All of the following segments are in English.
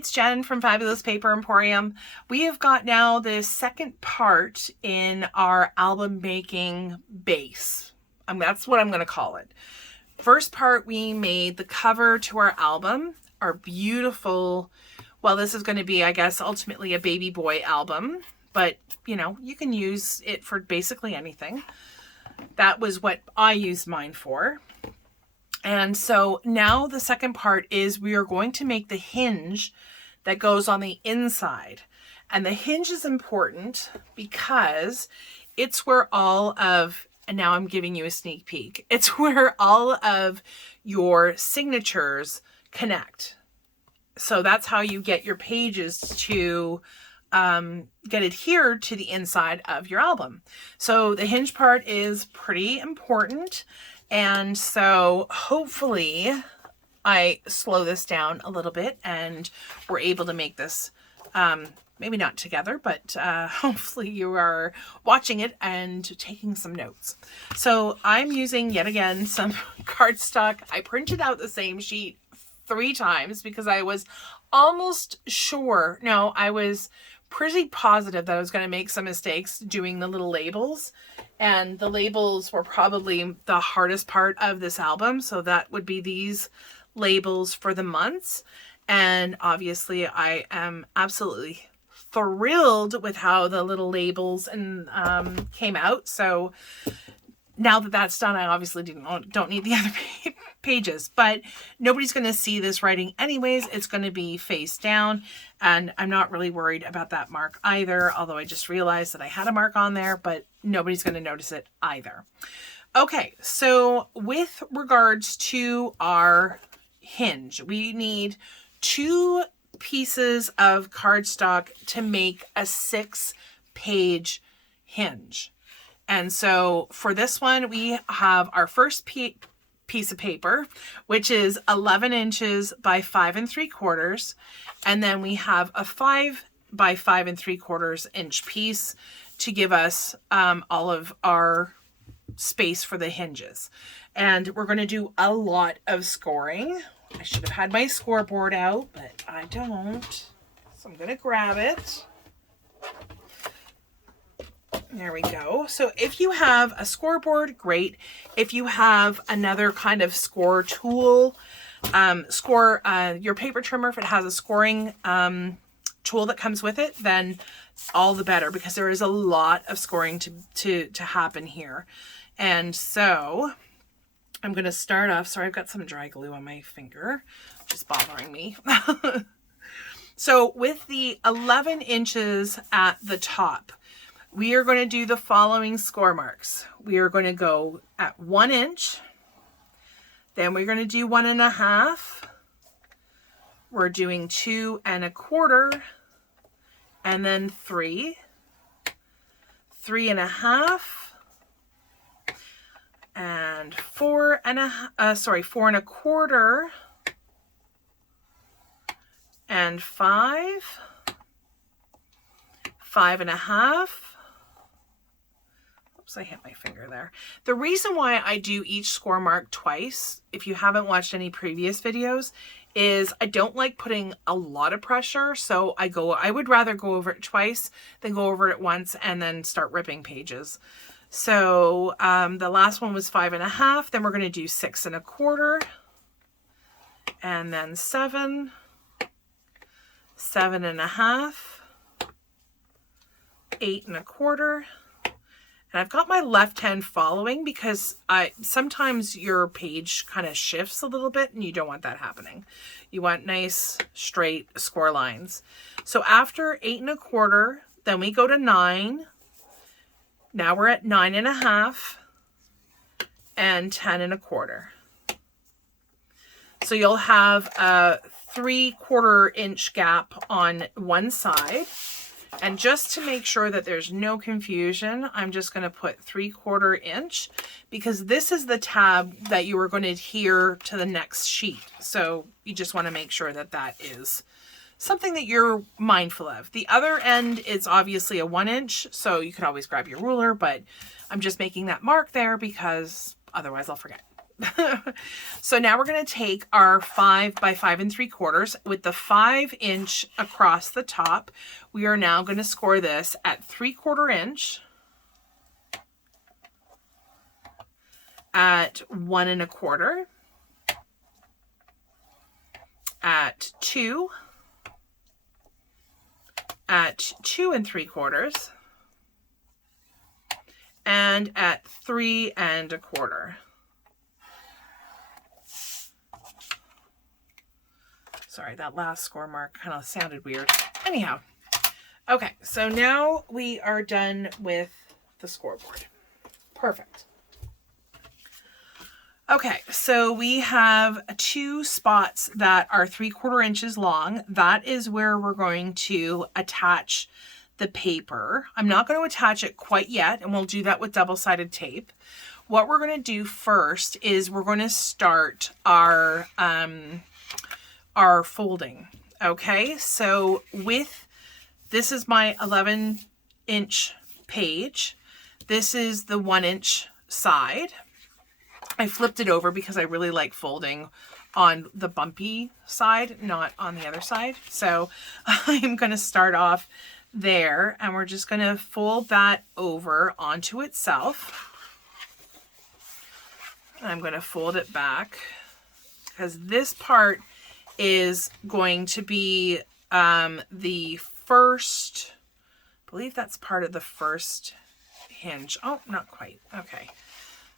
it's Jen from Fabulous Paper Emporium. We have got now the second part in our album making base. That's what I'm going to call it. First part, we made the cover to our album, our beautiful, well, this is going to be, I guess, ultimately a baby boy album, but you know, you can use it for basically anything. That was what I used mine for. And so now the second part is we are going to make the hinge that goes on the inside. And the hinge is important because it's where all of, and now I'm giving you a sneak peek, it's where all of your signatures connect. So that's how you get your pages to get adhered to the inside of your album. So the hinge part is pretty important. And so hopefully I slow this down a little bit and we're able to make this, maybe not together, but hopefully you are watching it and taking some notes. So I'm using, yet again, some cardstock. I printed out the same sheet 3 times because I was almost sure, no, I was pretty positive that I was going to make some mistakes doing the little labels. And the labels were probably the hardest part of this album. So that would be these labels for the months. And obviously I am absolutely thrilled with how the little labels and came out. So now that that's done, I obviously don't need the other pages, but nobody's going to see this writing anyways. It's going to be face down, and I'm not really worried about that mark either, although I just realized that I had a mark on there, but nobody's going to notice it either. Okay, so with regards to our hinge, we need 2 pieces of cardstock to make a 6-page hinge. And so for this one, we have our first piece of paper, which is 11 inches by 5 3/4. And then we have a 5 by 5 3/4 inch piece to give us all of our space for the hinges. And we're going to do a lot of scoring. I should have had my scoreboard out, but I don't. So I'm going to grab it. There we go. So if you have a scoreboard, great. If you have another kind of score tool, your paper trimmer, if it has a scoring tool that comes with it, then all the better, because there is a lot of scoring to happen here. And so I'm going to start off. Sorry, I've got some dry glue on my finger, which is bothering me. So with the 11 inches at the top, we are going to do the following score marks. We are going to go at 1 inch. Then we're going to do 1 1/2. We're doing 2 1/4. And then 3. 3 1/2. And 4 1/4. And 5. 5 1/2. I hit my finger there. The reason why I do each score mark twice, if you haven't watched any previous videos, is I don't like putting a lot of pressure. So I would rather go over it twice than go over it once and then start ripping pages. So the last one was 5 1/2. Then we're going to do 6 1/4. And then 7. 7 1/2. 8 1/4. And I've got my left hand following because sometimes your page kind of shifts a little bit and you don't want that happening. You want nice straight score lines. So after 8 1/4, then we go to 9. Now we're at 9 1/2 and 10 1/4. So you'll have a 3/4 inch gap on one side. And just to make sure that there's no confusion, I'm just going to put 3/4 inch because this is the tab that you are going to adhere to the next sheet. So you just want to make sure that that is something that you're mindful of. The other end is obviously a 1 inch, so you could always grab your ruler, but I'm just making that mark there because otherwise I'll forget. So now we're going to take our 5 by 5 3/4 with the 5-inch across the top. We are now going to score this at 3/4 inch, at 1 1/4, at 2, at 2 3/4, and at 3 1/4. Sorry, that last score mark kind of sounded weird. Anyhow, okay, so now we are done with the scoreboard. Perfect. Okay, so we have 2 spots that are 3/4 inches long. That is where we're going to attach the paper. I'm not going to attach it quite yet, and we'll do that with double-sided tape. What we're going to do first is we're going to start our folding. Okay, so this is my 11-inch page. This is the 1-inch side. I flipped it over because I really like folding on the bumpy side, not on the other side. So I'm going to start off there, and we're just going to fold that over onto itself. And I'm going to fold it back because this part is going to be the first, I believe that's part of the first hinge. Oh, not quite. Okay.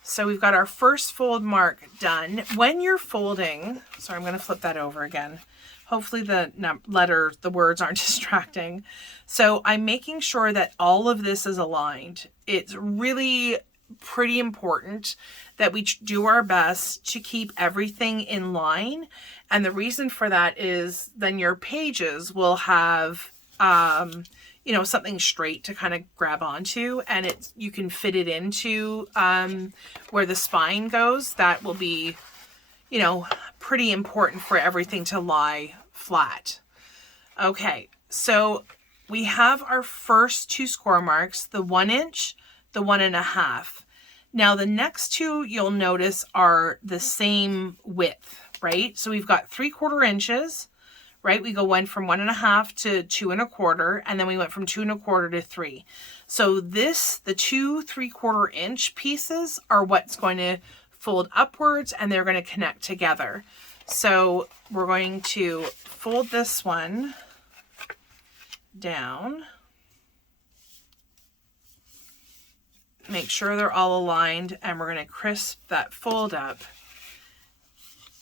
So we've got our first fold mark done. When you're folding, sorry, I'm going to flip that over again. Hopefully the words aren't distracting. So I'm making sure that all of this is aligned. It's really pretty important that we do our best to keep everything in line. And the reason for that is then your pages will have, something straight to kind of grab onto, and you can fit it into where the spine goes. That will be, pretty important for everything to lie flat. Okay, so we have our first 2 score marks, the 1 inch, the 1 1/2. Now the next 2 you'll notice are the same width, right? So we've got 3/4 inches, right? We went from 1 1/2 to 2 1/4, and then we went from 2 1/4 to 3. So the 2 3/4 inch pieces are what's going to fold upwards, and they're going to connect together. So we're going to fold this one down. Make sure they're all aligned, and we're going to crisp that fold up.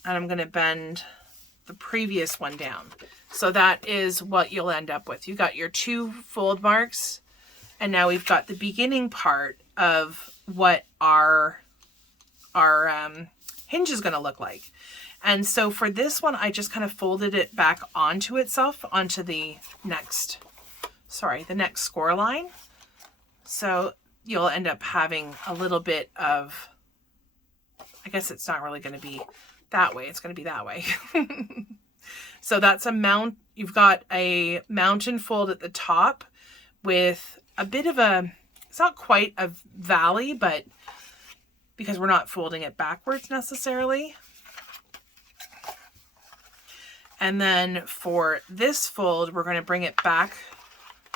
And I'm going to bend the previous one down. So that is what you'll end up with. You got your 2 fold marks, and now we've got the beginning part of what our hinge is going to look like. And so for this one, I just kind of folded it back onto itself, onto the next score line. So you'll end up having a little bit of, I guess it's not really going to be that way. It's going to be that way. So that's you've got a mountain fold at the top with a bit of it's not quite a valley, but because we're not folding it backwards necessarily. And then for this fold, we're going to bring it back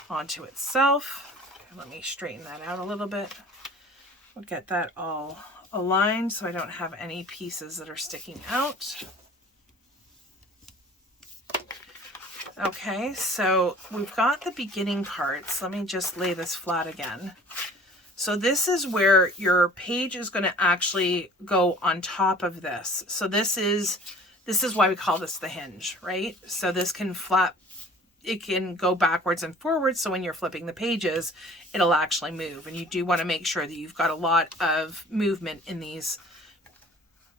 onto itself. Let me straighten that out a little bit. We'll get that all aligned so I don't have any pieces that are sticking out. Okay, so we've got the beginning parts. Let me just lay this flat again. So this is where your page is going to actually go on top of this. So this is why we call this the hinge, right? So this can it can go backwards and forwards. So when you're flipping the pages, it'll actually move. And you do want to make sure that you've got a lot of movement in these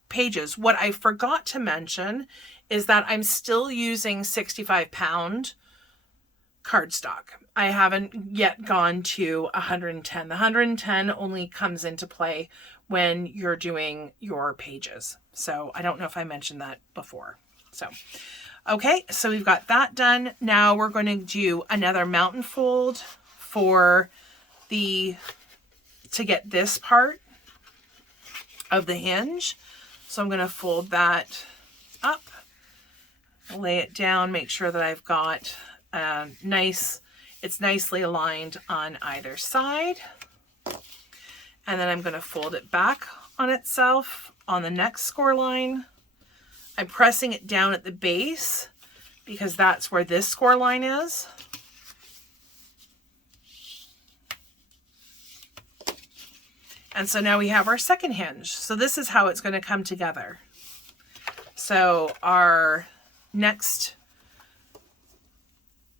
pages. What I forgot to mention is that I'm still using 65-pound cardstock. I haven't yet gone to 110. The 110 only comes into play when you're doing your pages. So I don't know if I mentioned that before. So, okay, so we've got that done. Now we're going to do another mountain fold to get this part of the hinge. So I'm going to fold that up, lay it down, make sure that I've got it's nicely aligned on either side. And then I'm going to fold it back on itself on the next score line. I'm pressing it down at the base because that's where this score line is. And so now we have our second hinge. So this is how it's going to come together. So our next,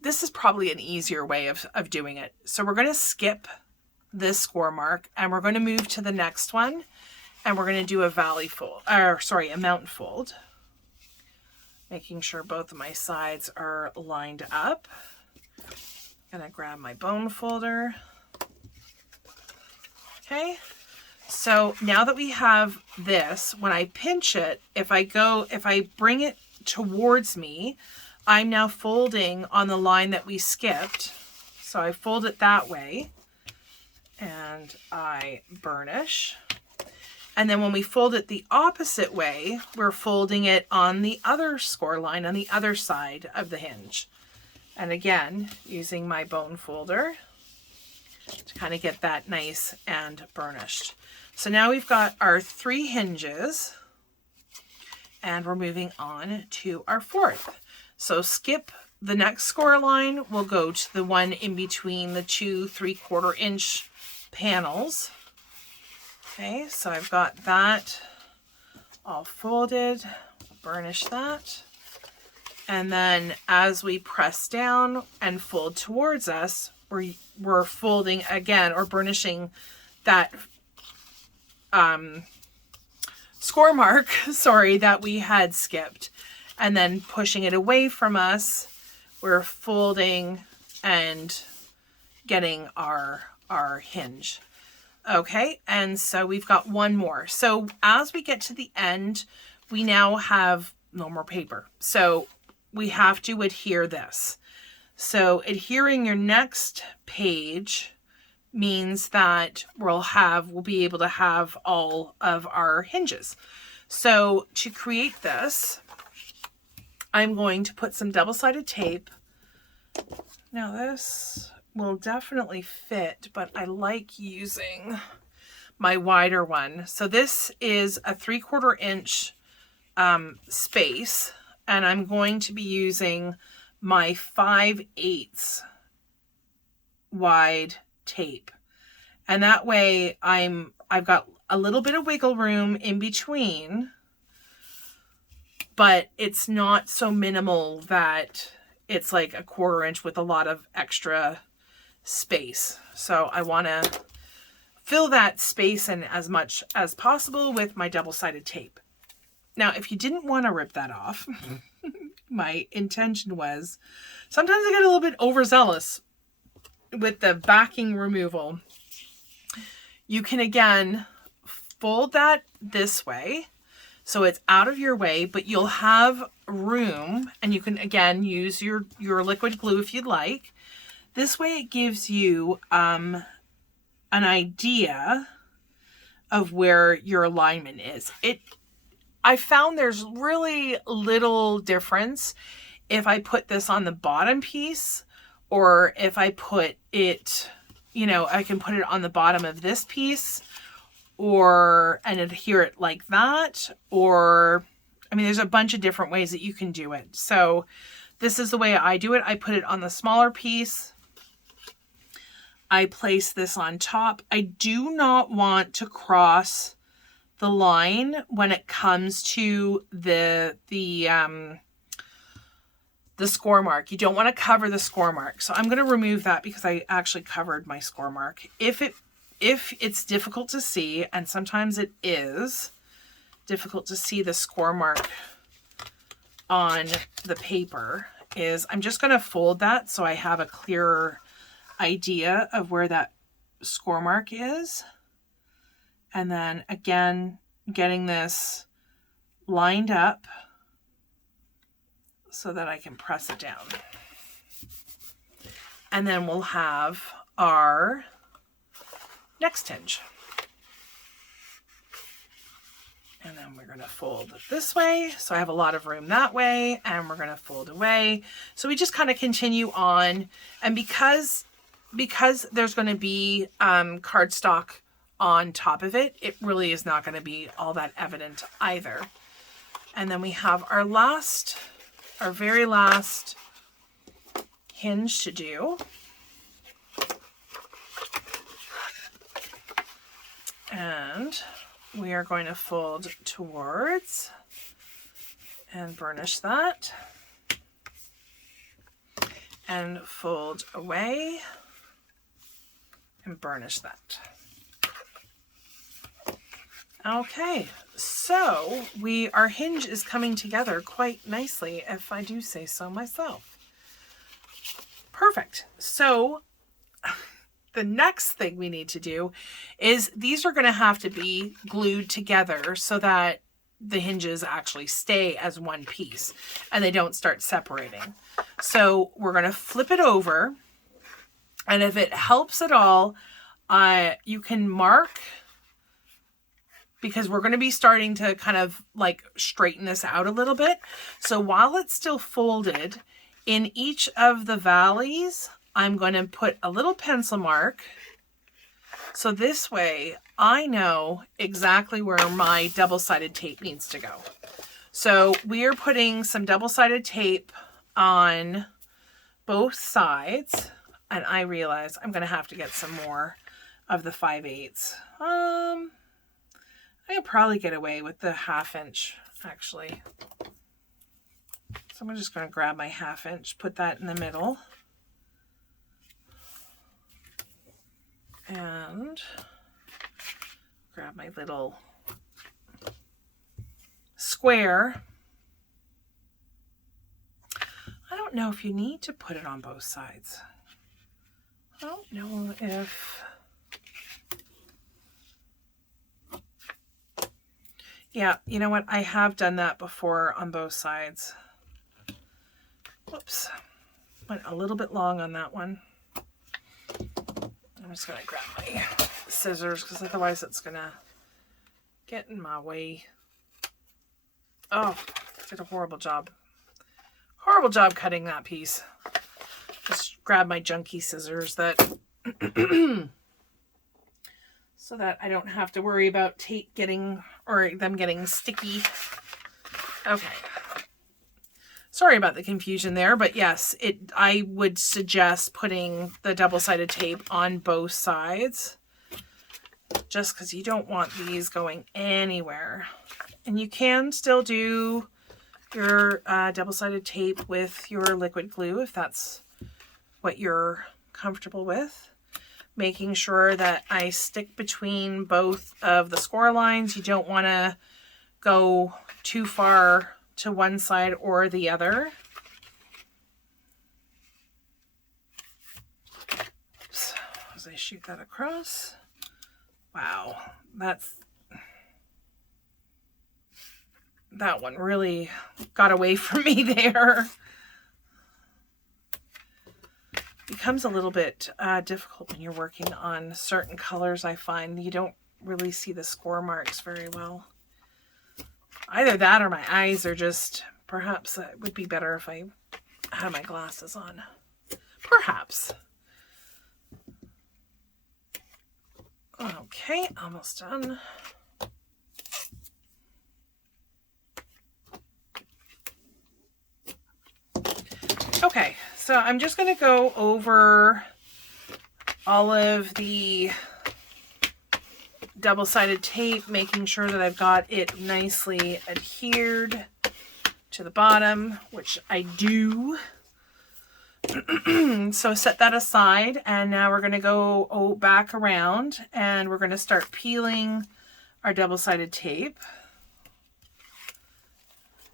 this is probably an easier way of doing it. So we're going to skip this score mark and we're going to move to the next one, and we're going to do a a mountain fold. Making sure both of my sides are lined up. I'm going to grab my bone folder. Okay. So now that we have this, when I pinch it, if I bring it towards me, I'm now folding on the line that we skipped. So I fold it that way and I burnish. And then when we fold it the opposite way, we're folding it on the other score line on the other side of the hinge. And again, using my bone folder to kind of get that nice and burnished. So now we've got our 3 hinges and we're moving on to our 4th. So skip the next score line. We'll go to the one in between the 2 3/4 inch panels. Okay, so I've got that all folded, burnish that. And then as we press down and fold towards us, we're folding again or burnishing that score mark, that we had skipped. And then pushing it away from us, we're folding and getting our hinge. Okay, and so we've got one more. So as we get to the end, we now have no more paper. So we have to adhere this. So adhering your next page means that we'll be able to have all of our hinges. So to create this, I'm going to put some double-sided tape. Now this will definitely fit, but I like using my wider one. So this is a 3/4 inch space, and I'm going to be using my 5/8 wide tape. And that way I've got a little bit of wiggle room in between, but it's not so minimal that it's like a 1/4 inch with a lot of extra space. So I want to fill that space in as much as possible with my double-sided tape. Now, if you didn't want to rip that off, my intention was, sometimes I get a little bit overzealous with the backing removal. You can again fold that this way so it's out of your way, but you'll have room, and you can again use your liquid glue if you'd like. This way it gives you an idea of where your alignment is. I found there's really little difference if I put this on the bottom piece or if I put it, I can put it on the bottom of this piece and adhere it like that, or, there's a bunch of different ways that you can do it. So this is the way I do it. I put it on the smaller piece. I place this on top. I do not want to cross the line when it comes to the score mark. You don't want to cover the score mark. So I'm going to remove that because I actually covered my score mark. If it's difficult to see, and sometimes it is difficult to see the score mark on the paper, I'm just going to fold that so I have a clearer idea of where that score mark is. And then again, getting this lined up so that I can press it down. And then we'll have our next hinge. And then we're going to fold it this way. So I have a lot of room that way, and we're going to fold away. So we just kind of continue on. And because there's going to be cardstock on top of it, it really is not going to be all that evident either. And then we have our very last hinge to do. And we are going to fold towards and burnish that, and fold away and burnish that. Okay, so our hinge is coming together quite nicely, if I do say so myself. Perfect. So the next thing we need to do is these are going to have to be glued together so that the hinges actually stay as one piece and they don't start separating. So we're going to flip it over, and if it helps at all, you can mark, because we're going to be starting to kind of like straighten this out a little bit. So while it's still folded, in each of the valleys, I'm going to put a little pencil mark. So this way I know exactly where my double-sided tape needs to go. So we are putting some double-sided tape on both sides, and I realize I'm going to have to get some more of the 5/8. I could probably get away with the 1/2 inch actually. So I'm just going to grab my 1/2 inch, put that in the middle. And grab my little square. I don't know if you need to put it on both sides. I don't know if... Yeah, you know what? I have done that before on both sides. Whoops. Went a little bit long on that one. I'm just going to grab my scissors because otherwise it's going to get in my way. Oh, did a horrible job. Horrible job cutting that piece. Just grab my junky scissors that so that I don't have to worry about tape getting, or them getting sticky. Okay. Sorry about the confusion there, but yes, I would suggest putting the double-sided tape on both sides, just because you don't want these going anywhere. And you can still do your double-sided tape with your liquid glue if that's what you're comfortable with. Making sure that I stick between both of the score lines. You don't want to go too far to one side or the other. Oops. As I shoot that across. Wow, that one really got away from me there. Becomes a little bit difficult when you're working on certain colors. I find you don't really see the score marks very well. Either that or my eyes are just, perhaps it would be better if I had my glasses on. Perhaps. Okay, almost done. Okay, so I'm just going to go over all of the double-sided tape, making sure that I've got it nicely adhered to the bottom, which I do. So set that aside, and now we're going to go back around, and we're going to start peeling our double-sided tape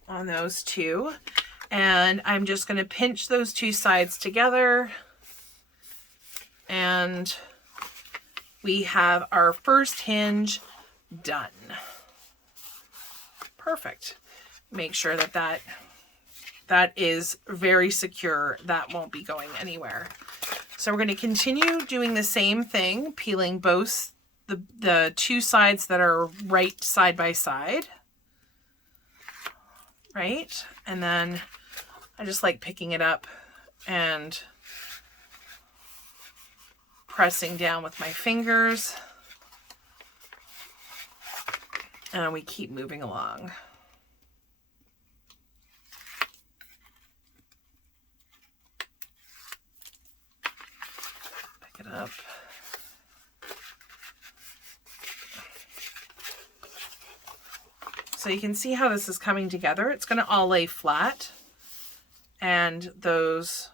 on those two. And I'm just going to pinch those two sides together, and we have our first hinge done. Perfect. Make sure that is very secure. That won't be going anywhere. So we're going to continue doing the same thing, peeling both the two sides that are right side by side. right? And then I just like picking it up and pressing down with my fingers. And we keep moving along. Pick it up. So you can see how this is coming together. It's going to all lay flat. And those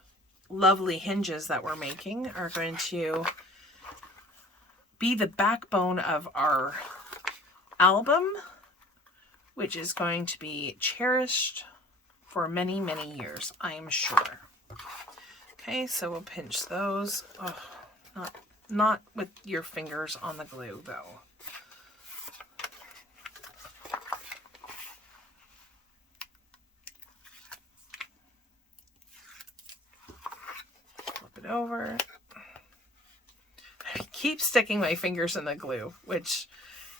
lovely hinges that we're making are going to be the backbone of our album, which is going to be cherished for many, many years, I am sure. Okay, so we'll pinch those. Oh, not with your fingers on the glue, though. Flip it over. I keep sticking my fingers in the glue, which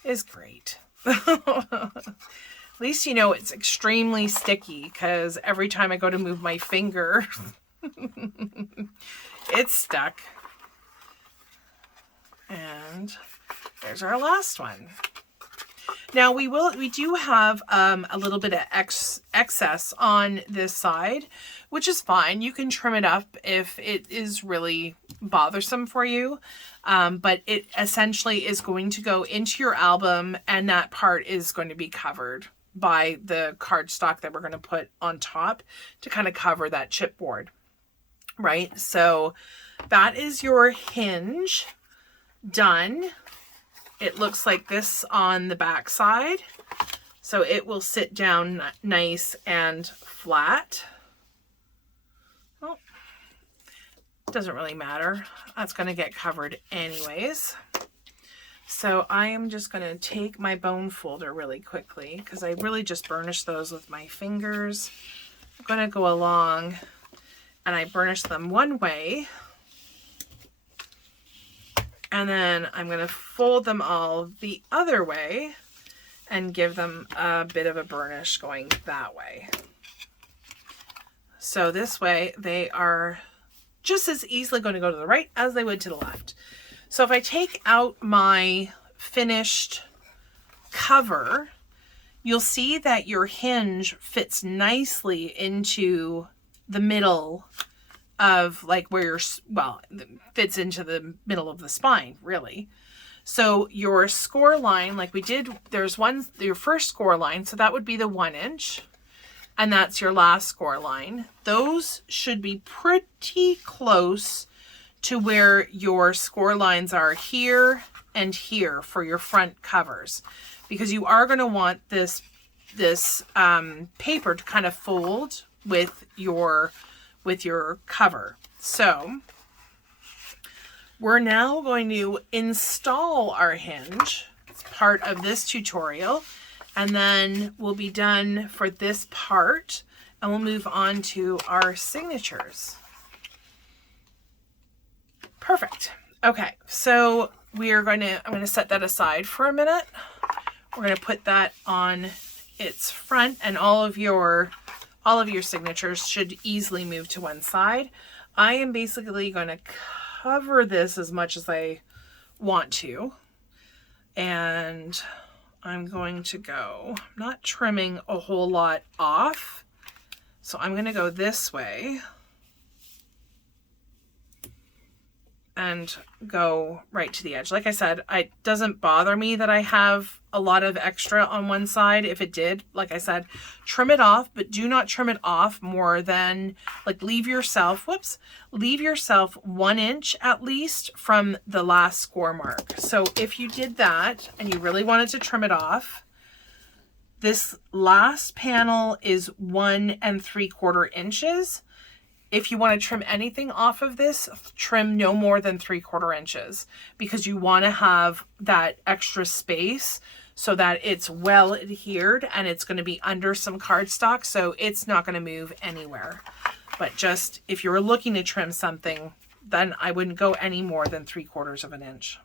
is great. At least you know it's extremely sticky, because every time I go to move my finger, it's stuck. And there's our last one. Now we do have a little bit of excess on this side, which is fine. You can trim it up if it is really bothersome for you. But it essentially is going to go into your album, and that part is going to be covered by the cardstock that we're going to put on top to kind of cover that chipboard, right? So that is your hinge done. It looks like this on the back side. So it will sit down nice and flat. Well, doesn't really matter. That's going to get covered anyways. So I am just going to take my bone folder really quickly, because I really just burnish those with my fingers. I'm going to go along and I burnish them one way. And then I'm going to fold them all the other way and give them a bit of a burnish going that way. So this way they are just as easily going to go to the right as they would to the left. So if I take out my finished cover, you'll see that your hinge fits nicely into the middle of like where your, well, fits into the middle of the spine, really. So your score line, like we did, there's one, your first score line, so that would be the 1 inch, and that's your last score line. Those should be pretty close to where your score lines are here and here for your front covers, because you are going to want this paper to kind of fold with your cover. So we're now going to install our hinge. It's part of this tutorial, and then we'll be done for this part, and we'll move on to our signatures. Perfect. Okay, so I'm going to set that aside for a minute. We're going to put that on its front, and all of your signatures should easily move to one side. I am basically going to cover this as much as I want to, and I'm going to go, I'm not trimming a whole lot off, so I'm going to go this way and go right to the edge. Like I said, it doesn't bother me that I have a lot of extra on one side. If it did, like I said, trim it off, but do not trim it off more than, like, leave yourself 1 inch at least from the last score mark. So if you did that and you really wanted to trim it off, this last panel is 1 3/4 inches. If you want to trim anything off of this, trim no more than 3/4 inches, because you want to have that extra space so that it's well adhered and it's going to be under some cardstock, so it's not going to move anywhere. But just if you're looking to trim something, then I wouldn't go any more than 3/4 inch.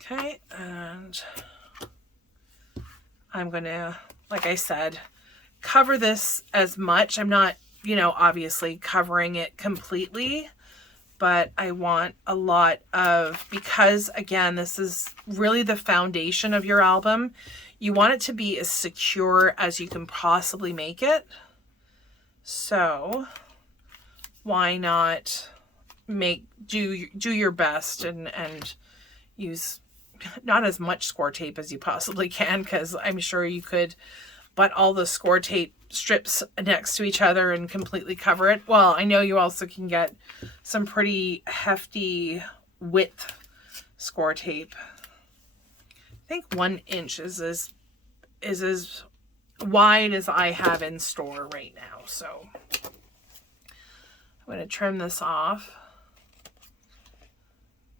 Okay, and I'm going to, like I said, cover this as much. I'm not, you know, obviously covering it completely, but I want a lot of, because again, this is really the foundation of your album. You want it to be as secure as you can possibly make it. So why not do your best and use not as much Scor Tape as you possibly can, because I'm sure you could butt all the Scor Tape strips next to each other and completely cover it. Well, I know you also can get some pretty hefty width Scor Tape. I think 1 inch is as wide as I have in store right now. So I'm going to trim this off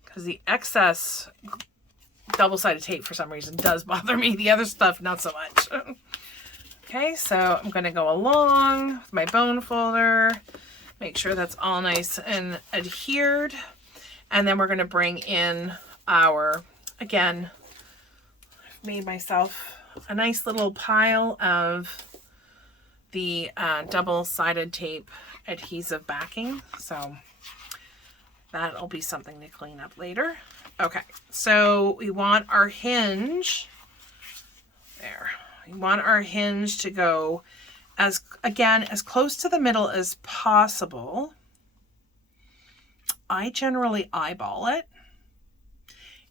because the excess double-sided tape for some reason does bother me. The other stuff, not so much. Okay, so I'm going to go along with my bone folder, make sure that's all nice and adhered. And then we're going to bring in our, again, I've made myself a nice little pile of the double-sided tape adhesive backing. So that'll be something to clean up later. Okay, so we want our hinge, there. We want our hinge to go as close to the middle as possible. I generally eyeball it.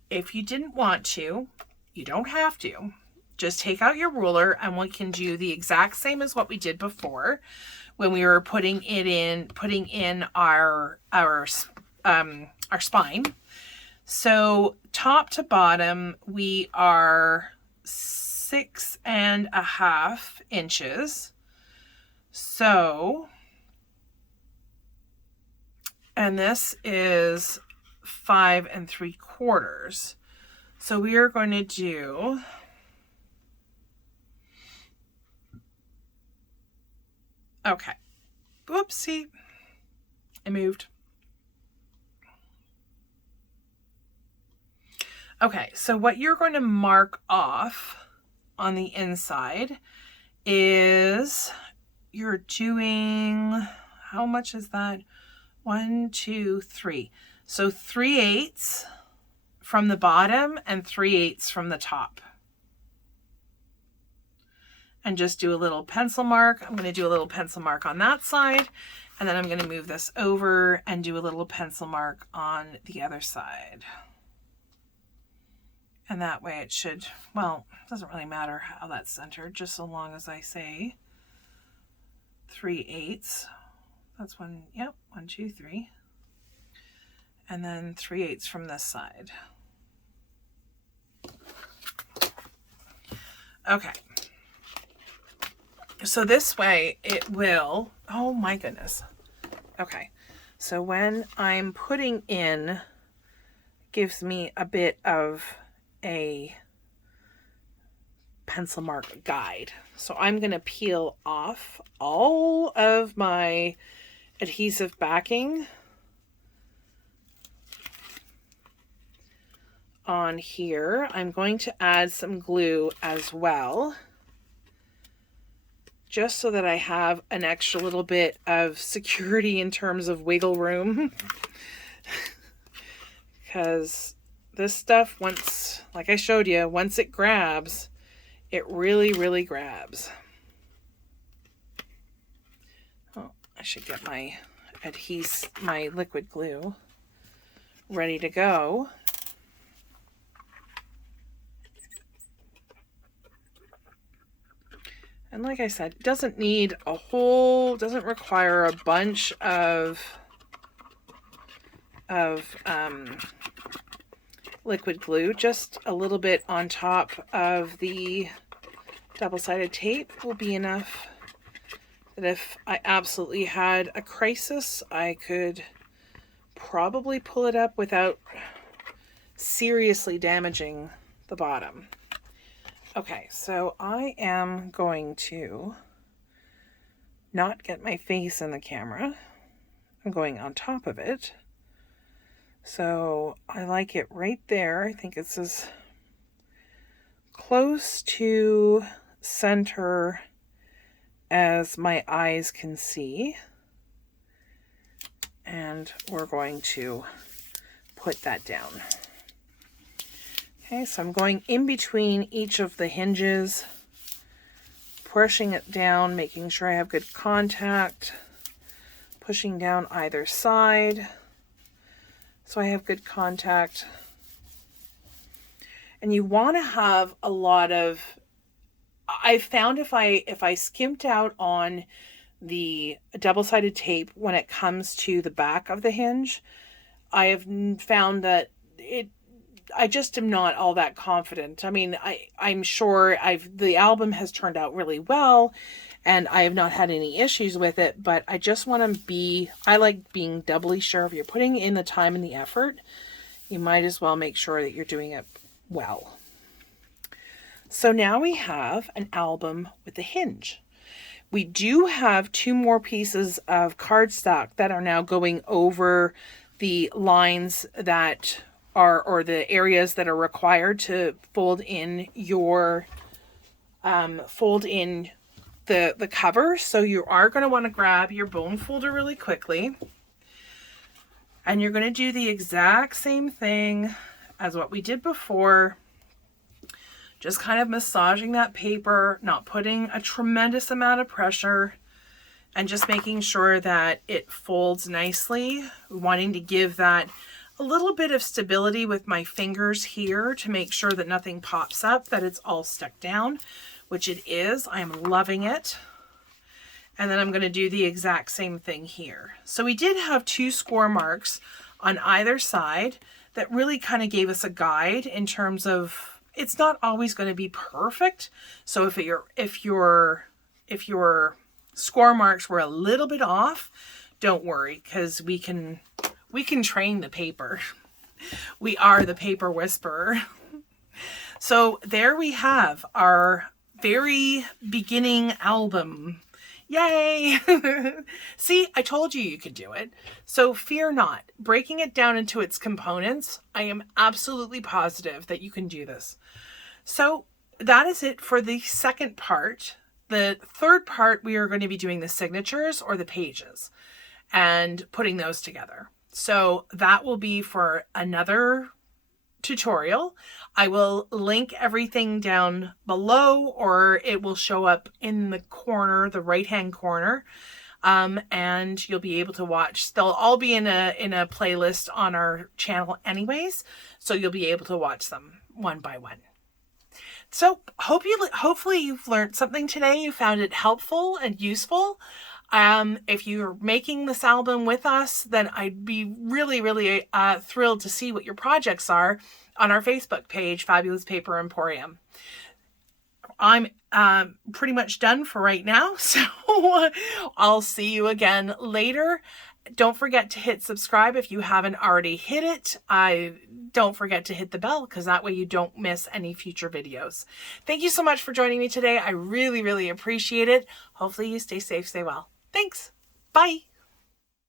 If you didn't want to, you don't have to. Just take out your ruler and we can do the exact same as what we did before when we were putting in our spine. So top to bottom, we are 6.5 inches. So, and this is 5 3/4. So we are going to do, okay, whoopsie, I moved. Okay, so what you're going to mark off on the inside is you're doing, how much is that? 1, 2, 3. So 3/8 from the bottom and 3/8 from the top. And just do a little pencil mark. I'm going to do a little pencil mark on that side, and then I'm going to move this over and do a little pencil mark on the other side. And that way it should, well, it doesn't really matter how that's centered, just so long as I say 3/8. That's one, yep, 1, 2, 3. And then 3/8 from this side. Okay. So this way it will, oh my goodness. Okay. So when I'm putting in, gives me a bit of a pencil mark guide. So I'm going to peel off all of my adhesive backing on here. I'm going to add some glue as well, just so that I have an extra little bit of security in terms of wiggle room. Because this stuff, once, like I showed you, once it grabs, it really, really grabs. Oh, I should get my my liquid glue ready to go. And like I said, it doesn't need a whole, doesn't require a bunch of liquid glue. Just a little bit on top of the double-sided tape will be enough that if I absolutely had a crisis, I could probably pull it up without seriously damaging the bottom. Okay, so I am going to not get my face in the camera. I'm going on top of it. So I like it right there. I think it's as close to center as my eyes can see. And we're going to put that down. Okay, so I'm going in between each of the hinges, pushing it down, making sure I have good contact, pushing down either side so I have good contact. And you want to have a lot of, I found if I skimped out on the double-sided tape when it comes to the back of the hinge, I have found that I just am not all that confident. I mean, I'm sure the album has turned out really well and I have not had any issues with it, but I just want to I like being doubly sure. If you're putting in the time and the effort, you might as well make sure that you're doing it well. So now we have an album with a hinge. We do have 2 more pieces of cardstock that are now going over the lines that are, or the areas that are required to fold in your, the cover. So you are going to want to grab your bone folder really quickly. And you're going to do the exact same thing as what we did before. Just kind of massaging that paper, not putting a tremendous amount of pressure, and just making sure that it folds nicely. Wanting to give that a little bit of stability with my fingers here to make sure that nothing pops up, that it's all stuck down, which it is. I am loving it. And then I'm going to do the exact same thing here. So we did have 2 score marks on either side that really kind of gave us a guide in terms of, it's not always going to be perfect. So if your score marks were a little bit off, don't worry, because we can train the paper. We are the paper whisperer. So there we have our very beginning album. Yay! See, I told you could do it. So fear not. Breaking it down into its components, I am absolutely positive that you can do this. So that is it for the second part. The third part, we are going to be doing the signatures or the pages and putting those together. So that will be for another tutorial. I will link everything down below, or it will show up in the corner, the right-hand corner. And you'll be able to watch. They'll all be in a playlist on our channel anyways, so you'll be able to watch them one by one. So hopefully you've learned something today. You found it helpful and useful. If you're making this album with us, then I'd be really, really thrilled to see what your projects are on our Facebook page, Fabulous Paper Emporium. I'm pretty much done for right now, so I'll see you again later. Don't forget to hit subscribe if you haven't already hit it. Don't forget to hit the bell, because that way you don't miss any future videos. Thank you so much for joining me today. I really, really appreciate it. Hopefully you stay safe, stay well. Thanks. Bye.